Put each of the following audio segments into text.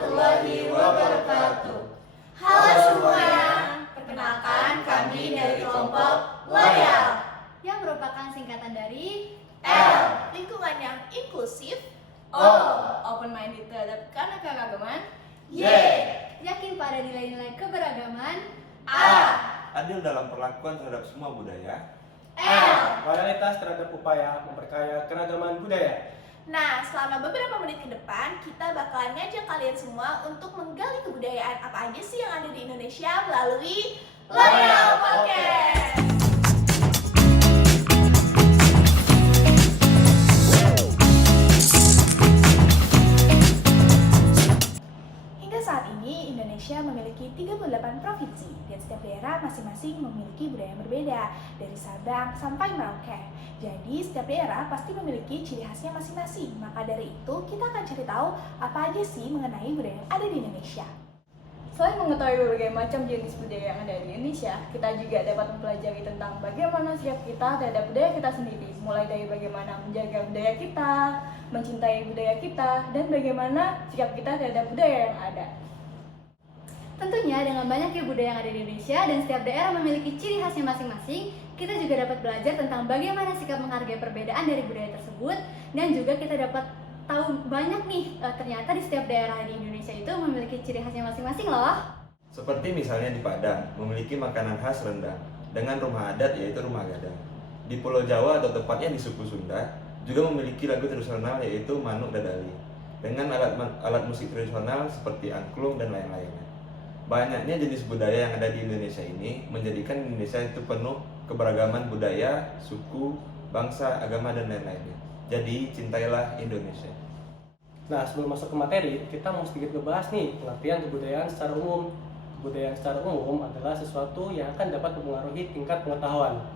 warahmatullahi wabarakatuh. Halo semuanya, perkenalkan kami dari kelompok Loyal yang merupakan singkatan dari L. Lingkungan yang inklusif. O. Open minded terhadap keanekaragaman. Y. yakin pada nilai-nilai keberagaman. A. Adil dalam perlakuan terhadap semua budaya. L. Loyalitas terhadap upaya memperkaya keragaman budaya. Nah, selama beberapa menit ke depan, kita bakalan ngajak kalian semua untuk menggali kebudayaan apa aja sih yang ada di Indonesia melalui Loyal Podcast. Hingga saat ini, Indonesia memiliki 38 provinsi dan setiap daerah masing-masing memiliki budaya yang berbeda dari Sabang sampai Merauke. Jadi setiap daerah pasti memiliki ciri khasnya masing-masing. Maka dari itu kita akan cari tahu apa aja sih mengenai budaya yang ada di Indonesia. Selain mengetahui berbagai macam jenis budaya yang ada di Indonesia, kita juga dapat mempelajari tentang bagaimana sikap kita terhadap budaya kita sendiri, mulai dari bagaimana menjaga budaya kita, mencintai budaya kita, dan bagaimana sikap kita terhadap budaya yang ada. Tentunya dengan banyaknya budaya yang ada di Indonesia dan setiap daerah memiliki ciri khasnya masing-masing, kita juga dapat belajar tentang bagaimana sikap menghargai perbedaan dari budaya tersebut, dan juga kita dapat tahu banyak nih ternyata di setiap daerah di Indonesia itu memiliki ciri khasnya masing-masing loh. Seperti misalnya di Padang, memiliki makanan khas rendang dengan rumah adat yaitu rumah gadang. Di Pulau Jawa atau tepatnya di suku Sunda, juga memiliki lagu tradisional yaitu Manuk Dadali dengan alat musik tradisional seperti angklung dan lain-lainnya. Banyaknya jenis budaya yang ada di Indonesia ini menjadikan Indonesia itu penuh keberagaman budaya, suku, bangsa, agama, dan lain-lainnya. Jadi, cintailah Indonesia. Nah, sebelum masuk ke materi, kita mau sedikit ngebahas nih pengertian kebudayaan secara umum. Kebudayaan secara umum adalah sesuatu yang akan dapat mempengaruhi tingkat pengetahuan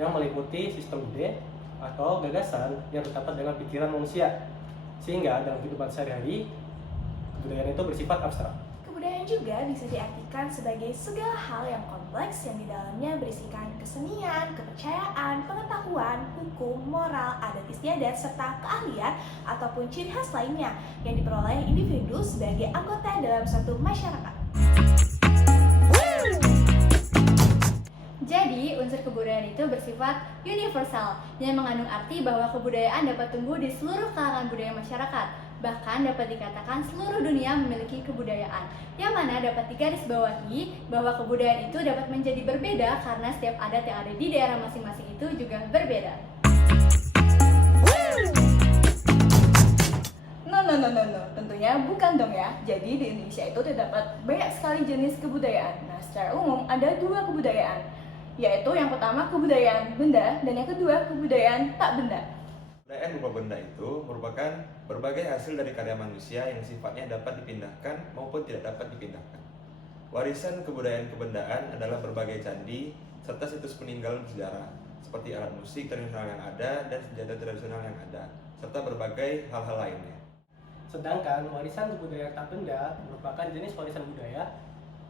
yang meliputi sistem ide atau gagasan yang terdapat dalam pikiran manusia. Sehingga dalam kehidupan sehari-hari, kebudayaan itu bersifat abstrak. Kebudayaan juga bisa diartikan sebagai segala hal yang kompleks yang di dalamnya berisikan kesenian, kepercayaan, pengetahuan, hukum, moral, adat istiadat, serta keahlian ataupun ciri khas lainnya yang diperoleh individu sebagai anggota dalam suatu masyarakat. Jadi, unsur kebudayaan itu bersifat universal yang mengandung arti bahwa kebudayaan dapat tumbuh di seluruh kalangan budaya masyarakat. Bahkan dapat dikatakan seluruh dunia memiliki kebudayaan, yang mana dapat digarisbawahi bahwa kebudayaan itu dapat menjadi berbeda karena setiap adat yang ada di daerah masing-masing itu juga berbeda. No, tentunya bukan dong ya. Jadi di Indonesia itu terdapat banyak sekali jenis kebudayaan. Nah, secara umum ada dua kebudayaan, yaitu yang pertama kebudayaan benda dan yang kedua kebudayaan tak benda. Kebudayaan berupa benda itu merupakan berbagai hasil dari karya manusia yang sifatnya dapat dipindahkan maupun tidak dapat dipindahkan. Warisan kebudayaan kebendaan adalah berbagai candi serta situs peninggalan sejarah, seperti alat musik tradisional yang ada dan senjata tradisional yang ada, serta berbagai hal-hal lainnya. Sedangkan warisan kebudayaan tak benda merupakan jenis warisan budaya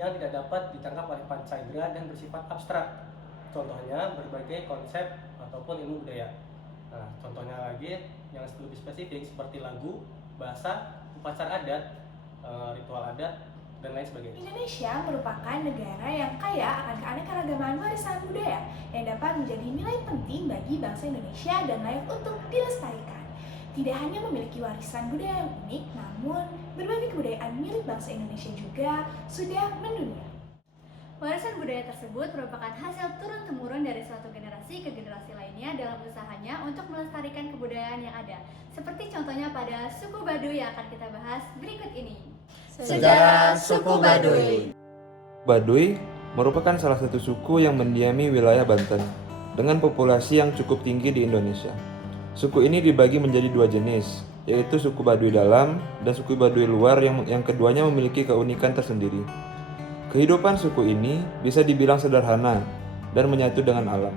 yang tidak dapat ditangkap oleh panca indera dan bersifat abstrak. Contohnya berbagai konsep ataupun ilmu budaya. Nah, contohnya lagi yang lebih spesifik seperti lagu, bahasa, upacara adat, ritual adat, dan lain sebagainya. Indonesia merupakan negara yang kaya akan keanekaragaman warisan budaya yang dapat menjadi nilai penting bagi bangsa Indonesia dan layak untuk dilestarikan. Tidak hanya memiliki warisan budaya yang unik, namun berbagai kebudayaan milik bangsa Indonesia juga sudah mendunia. Warisan budaya tersebut merupakan hasil turun-temurun dari suatu generasi ke generasi lainnya dalam usahanya untuk melestarikan kebudayaan yang ada. Seperti contohnya pada suku Baduy yang akan kita bahas berikut ini. Sejarah suku Baduy. Baduy merupakan salah satu suku yang mendiami wilayah Banten dengan populasi yang cukup tinggi di Indonesia. Suku ini dibagi menjadi dua jenis, yaitu suku Baduy dalam dan suku Baduy luar yang keduanya memiliki keunikan tersendiri. Kehidupan suku ini bisa dibilang sederhana dan menyatu dengan alam.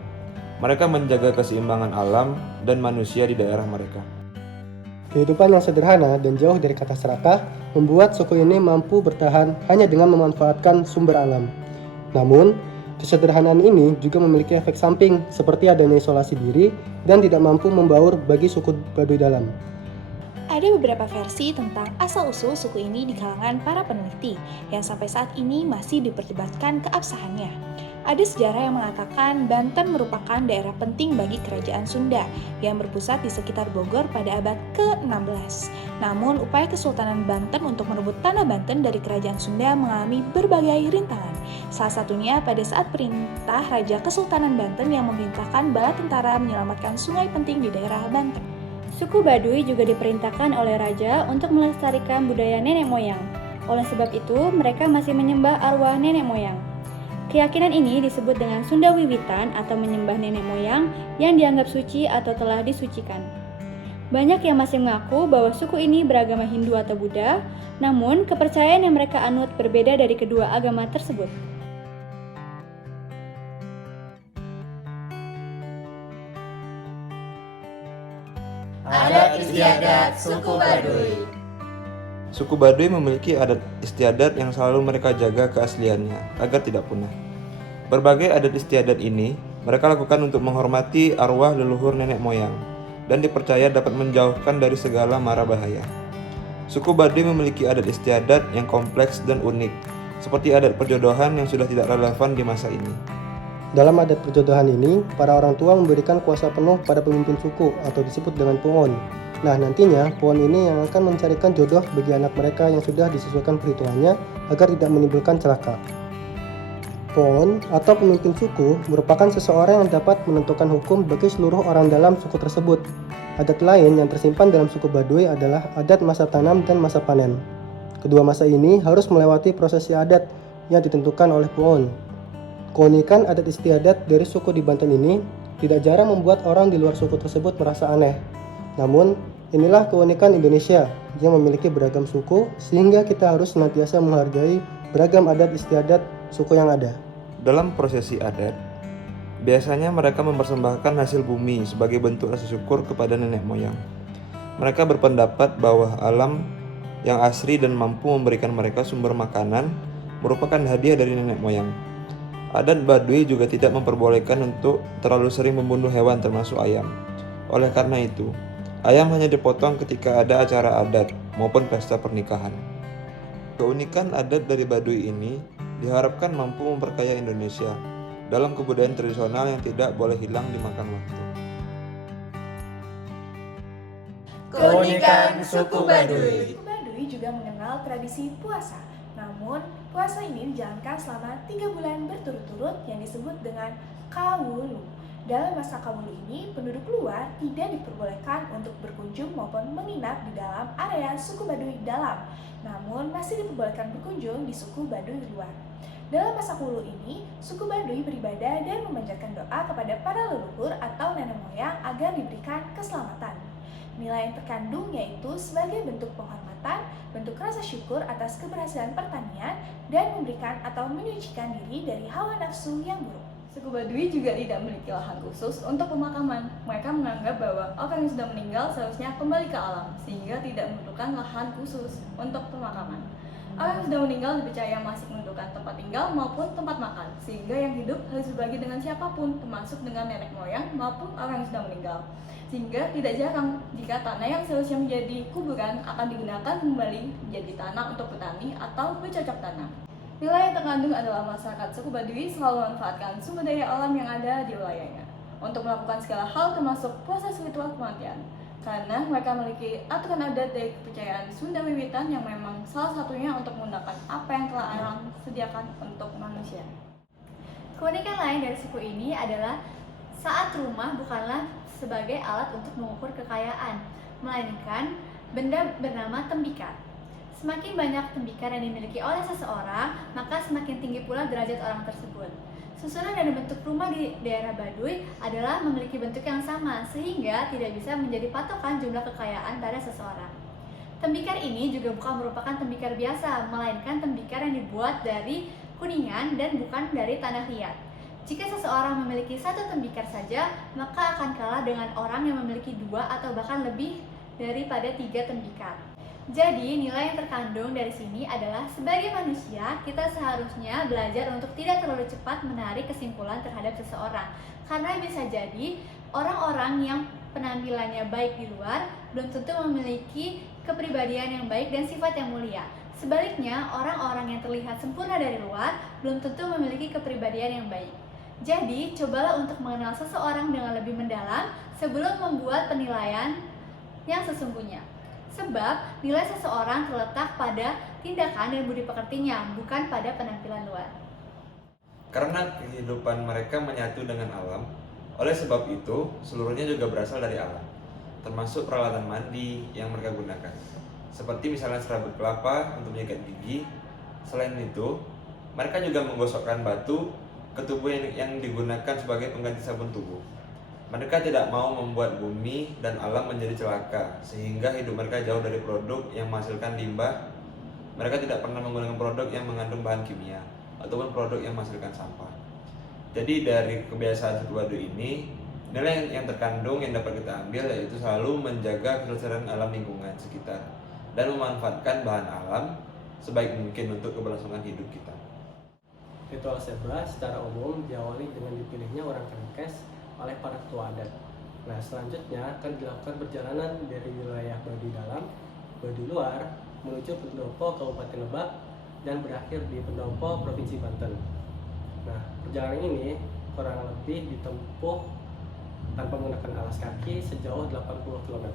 Mereka menjaga keseimbangan alam dan manusia di daerah mereka. Kehidupan yang sederhana dan jauh dari kata serakah membuat suku ini mampu bertahan hanya dengan memanfaatkan sumber alam. Namun, kesederhanaan ini juga memiliki efek samping seperti adanya isolasi diri dan tidak mampu membaur bagi suku Baduy dalam. Ada beberapa versi tentang asal-usul suku ini di kalangan para peneliti, yang sampai saat ini masih diperdebatkan keabsahannya. Ada sejarah yang mengatakan Banten merupakan daerah penting bagi kerajaan Sunda yang berpusat di sekitar Bogor pada abad ke-16. Namun, upaya Kesultanan Banten untuk merebut tanah Banten dari kerajaan Sunda mengalami berbagai rintangan. Salah satunya pada saat perintah Raja Kesultanan Banten yang memerintahkan bala tentara menyelamatkan sungai penting di daerah Banten. Suku Baduy juga diperintahkan oleh raja untuk melestarikan budaya nenek moyang. Oleh sebab itu, mereka masih menyembah arwah nenek moyang. Keyakinan ini disebut dengan Sunda Wiwitan atau menyembah nenek moyang yang dianggap suci atau telah disucikan. Banyak yang masih mengaku bahwa suku ini beragama Hindu atau Buddha, namun kepercayaan yang mereka anut berbeda dari kedua agama tersebut. Adat istiadat suku Baduy. Suku Baduy memiliki adat istiadat yang selalu mereka jaga keasliannya agar tidak punah. Berbagai adat istiadat ini mereka lakukan untuk menghormati arwah leluhur nenek moyang dan dipercaya dapat menjauhkan dari segala mara bahaya. Suku Baduy memiliki adat istiadat yang kompleks dan unik, seperti adat perjodohan yang sudah tidak relevan di masa ini. Dalam adat perjodohan ini, para orang tua memberikan kuasa penuh pada pemimpin suku atau disebut dengan puon. Nah, nantinya puon ini yang akan mencarikan jodoh bagi anak mereka yang sudah disesuaikan perhitungannya agar tidak menimbulkan celaka. Puon atau pemimpin suku merupakan seseorang yang dapat menentukan hukum bagi seluruh orang dalam suku tersebut. Adat lain yang tersimpan dalam suku Baduy adalah adat masa tanam dan masa panen. Kedua masa ini harus melewati prosesi adat yang ditentukan oleh puon. Keunikan adat istiadat dari suku di Banten ini tidak jarang membuat orang di luar suku tersebut merasa aneh. Namun, inilah keunikan Indonesia yang memiliki beragam suku sehingga kita harus senantiasa menghargai beragam adat istiadat suku yang ada. Dalam prosesi adat, biasanya mereka mempersembahkan hasil bumi sebagai bentuk rasa syukur kepada nenek moyang. Mereka berpendapat bahwa alam yang asri dan mampu memberikan mereka sumber makanan merupakan hadiah dari nenek moyang. Adat Baduy juga tidak memperbolehkan untuk terlalu sering membunuh hewan termasuk ayam. Oleh karena itu, ayam hanya dipotong ketika ada acara adat maupun pesta pernikahan. Keunikan adat dari Baduy ini diharapkan mampu memperkaya Indonesia dalam kebudayaan tradisional yang tidak boleh hilang dimakan waktu. Keunikan suku Baduy. Suku Baduy juga mengenal tradisi puasa. Namun, puasa ini dijalankan selama 3 bulan berturut-turut yang disebut dengan Kawulu. Dalam masa Kawulu ini, penduduk luar tidak diperbolehkan untuk berkunjung maupun menginap di dalam area suku Baduy dalam, namun masih diperbolehkan berkunjung di suku Baduy luar. Dalam masa Kawulu ini, suku Baduy beribadah dan memanjatkan doa kepada para leluhur atau nenek moyang agar diberikan keselamatan. Nilai yang terkandung yaitu sebagai bentuk penghormatan, bentuk rasa syukur atas keberhasilan pertanian, dan memberikan atau menyucikan diri dari hawa nafsu yang buruk. Suku Baduy juga tidak memiliki lahan khusus untuk pemakaman. Mereka menganggap bahwa orang yang sudah meninggal seharusnya kembali ke alam, sehingga tidak membutuhkan lahan khusus untuk pemakaman. Orang yang sudah meninggal dipercaya masih membutuhkan tempat tinggal maupun tempat makan, sehingga yang hidup harus berbagi dengan siapapun, termasuk dengan nenek moyang maupun orang yang sudah meninggal. Sehingga tidak jarang jika tanah yang seharusnya menjadi kuburan akan digunakan kembali menjadi tanah untuk bertani atau bercocok tanam. Nilai yang terkandung adalah masyarakat suku Baduy selalu memanfaatkan sumber daya alam yang ada di wilayahnya untuk melakukan segala hal termasuk proses ritual kematian. Karena mereka memiliki aturan adat dari kepercayaan Sunda Wiwitan yang memang salah satunya untuk menggunakan apa yang telah alam sediakan untuk manusia. Keunikan lain dari suku ini adalah saat rumah bukanlah sebagai alat untuk mengukur kekayaan, melainkan benda bernama tembikar. Semakin banyak tembikar yang dimiliki oleh seseorang, maka semakin tinggi pula derajat orang tersebut. Susunan dan bentuk rumah di daerah Baduy adalah memiliki bentuk yang sama, sehingga tidak bisa menjadi patokan jumlah kekayaan pada seseorang. Tembikar ini juga bukan merupakan tembikar biasa, melainkan tembikar yang dibuat dari kuningan dan bukan dari tanah liat. Jika seseorang memiliki satu tembikar saja, maka akan kalah dengan orang yang memiliki 2 atau bahkan lebih daripada 3 tembikar. Jadi, nilai yang terkandung dari sini adalah sebagai manusia, kita seharusnya belajar untuk tidak terlalu cepat menarik kesimpulan terhadap seseorang. Karena bisa jadi, orang-orang yang penampilannya baik di luar belum tentu memiliki kepribadian yang baik dan sifat yang mulia. Sebaliknya, orang-orang yang terlihat sempurna dari luar belum tentu memiliki kepribadian yang baik. Jadi, cobalah untuk mengenal seseorang dengan lebih mendalam sebelum membuat penilaian yang sesungguhnya. Sebab, nilai seseorang terletak pada tindakan dan budi pekertinya, bukan pada penampilan luar. Karena kehidupan mereka menyatu dengan alam, oleh sebab itu seluruhnya juga berasal dari alam, termasuk peralatan mandi yang mereka gunakan, seperti misalnya serabut kelapa untuk menyikat gigi. Selain itu, mereka juga menggosokkan batu ke tubuh yang digunakan sebagai pengganti sabun tubuh. Mereka tidak mau membuat bumi dan alam menjadi celaka, sehingga hidup mereka jauh dari produk yang menghasilkan limbah. Mereka tidak pernah menggunakan produk yang mengandung bahan kimia ataupun produk yang menghasilkan sampah. Jadi dari kebiasaan suku Baduy ini, nilai yang terkandung yang dapat kita ambil yaitu selalu menjaga kelestarian alam lingkungan sekitar dan memanfaatkan bahan alam sebaik mungkin untuk keberlangsungan hidup kita. Ritual Zebra secara umum diawali dengan dipilihnya orang Kemenkes oleh para ketua adat. Nah, selanjutnya akan dilakukan perjalanan dari wilayah Baduy Dalam, Baduy Luar menuju Pendopo Kabupaten Lebak dan berakhir di Pendopo Provinsi Banten. Nah, perjalanan ini kurang lebih ditempuh tanpa menggunakan alas kaki sejauh 80 km.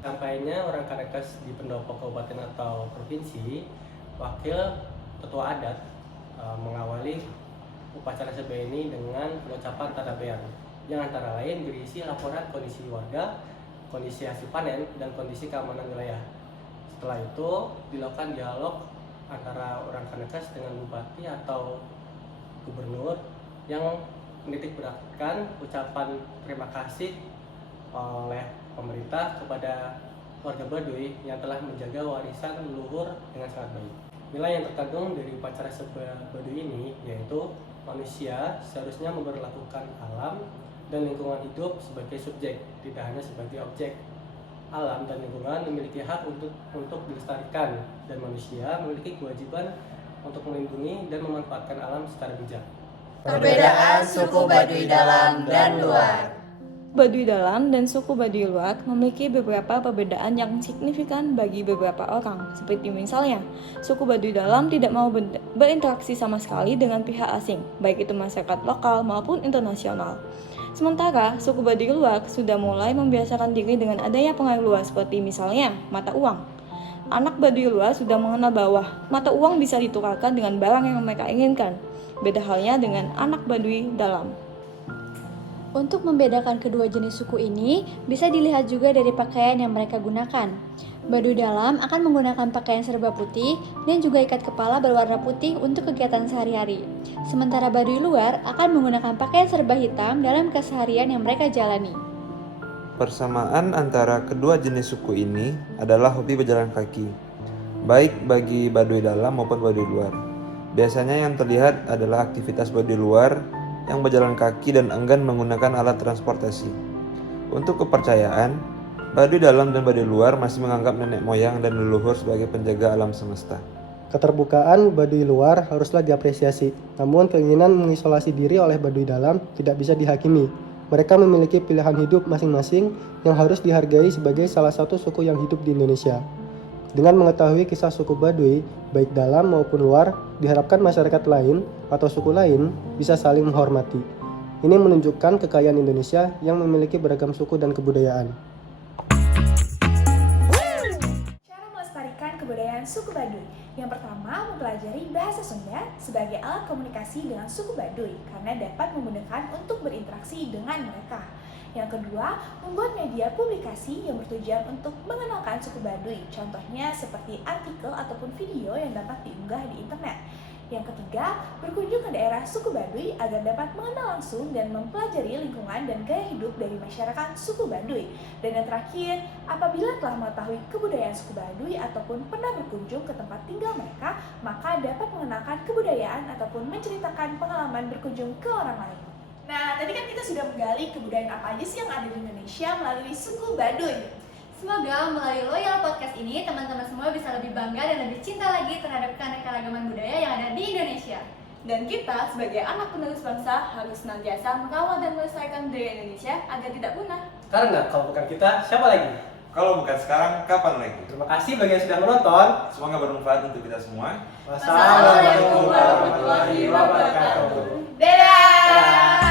Sampainya orang Kemenkes di Pendopo Kabupaten atau provinsi, wakil ketua adat mengawali upacara Zebra ini dengan pengucapan tadabean yang antara lain berisi laporan kondisi warga, kondisi hasil panen, dan kondisi keamanan wilayah. Setelah itu dilakukan dialog antara orang Kemenkes dengan bupati atau gubernur yang menitik beratkan ucapan terima kasih oleh pemerintah kepada warga Baduy yang telah menjaga warisan leluhur dengan sangat baik. Nilai yang terkandung dari upacara Zebra Baduy ini yaitu manusia seharusnya memperlakukan alam dan lingkungan hidup sebagai subjek, tidak hanya sebagai objek. Alam dan lingkungan memiliki hak untuk dilestarikan dan manusia memiliki kewajiban untuk melindungi dan memanfaatkan alam secara bijak. Perbedaan suku Baduy Dalam dan Luar. Baduy Dalam dan suku Baduy Luar memiliki beberapa perbedaan yang signifikan bagi beberapa orang. Seperti misalnya, suku Baduy Dalam tidak mau berinteraksi sama sekali dengan pihak asing, baik itu masyarakat lokal maupun internasional. Sementara, suku Baduy Luar sudah mulai membiasakan diri dengan adanya pengaruh luar seperti misalnya mata uang. Anak Baduy Luar sudah mengenal bahwa mata uang bisa ditukarkan dengan barang yang mereka inginkan. Beda halnya dengan anak Baduy Dalam. Untuk membedakan kedua jenis suku ini, bisa dilihat juga dari pakaian yang mereka gunakan. Baduy Dalam akan menggunakan pakaian serba putih dan juga ikat kepala berwarna putih untuk kegiatan sehari-hari. Sementara Baduy Luar akan menggunakan pakaian serba hitam dalam keseharian yang mereka jalani. Persamaan antara kedua jenis suku ini adalah hobi berjalan kaki, baik bagi Baduy Dalam maupun Baduy Luar. Biasanya yang terlihat adalah aktivitas Baduy Luar yang berjalan kaki dan enggan menggunakan alat transportasi. Untuk kepercayaan, Baduy Dalam dan Baduy Luar masih menganggap nenek moyang dan leluhur sebagai penjaga alam semesta. Keterbukaan Baduy Luar haruslah diapresiasi, namun keinginan mengisolasi diri oleh Baduy Dalam tidak bisa dihakimi. Mereka memiliki pilihan hidup masing-masing yang harus dihargai sebagai salah satu suku yang hidup di Indonesia. Dengan mengetahui kisah suku Baduy, baik dalam maupun luar, diharapkan masyarakat lain atau suku lain bisa saling menghormati. Ini menunjukkan kekayaan Indonesia yang memiliki beragam suku dan kebudayaan. Cara melestarikan kebudayaan suku Baduy. Yang pertama, mempelajari bahasa Sunda sebagai alat komunikasi dengan suku Baduy karena dapat memudahkan untuk berinteraksi dengan mereka. Yang kedua, membuat media publikasi yang bertujuan untuk mengenalkan suku Baduy, contohnya seperti artikel ataupun video yang dapat diunggah di internet. Yang ketiga, berkunjung ke daerah suku Baduy agar dapat mengenal langsung dan mempelajari lingkungan dan gaya hidup dari masyarakat suku Baduy. Dan yang terakhir, apabila telah mengetahui kebudayaan suku Baduy ataupun pernah berkunjung ke tempat tinggal mereka, maka dapat mengenalkan kebudayaan ataupun menceritakan pengalaman berkunjung ke orang lain. Nah, tadi kan kita sudah menggali kebudayaan apa aja sih yang ada di Indonesia melalui suku Baduy. Semoga melalui Loyal Podcast ini, teman-teman semua bisa lebih bangga dan lebih cinta lagi terhadap keanekaragaman budaya yang ada di Indonesia. Dan kita sebagai anak penerus bangsa harus senantiasa mengawal dan melestarikan budaya Indonesia agar tidak punah. Karena kalau bukan kita, siapa lagi? Kalau bukan sekarang, kapan lagi? Terima kasih bagi yang sudah menonton. Semoga bermanfaat untuk kita semua. Wassalamualaikum warahmatullahi wabarakatuh. Dadah!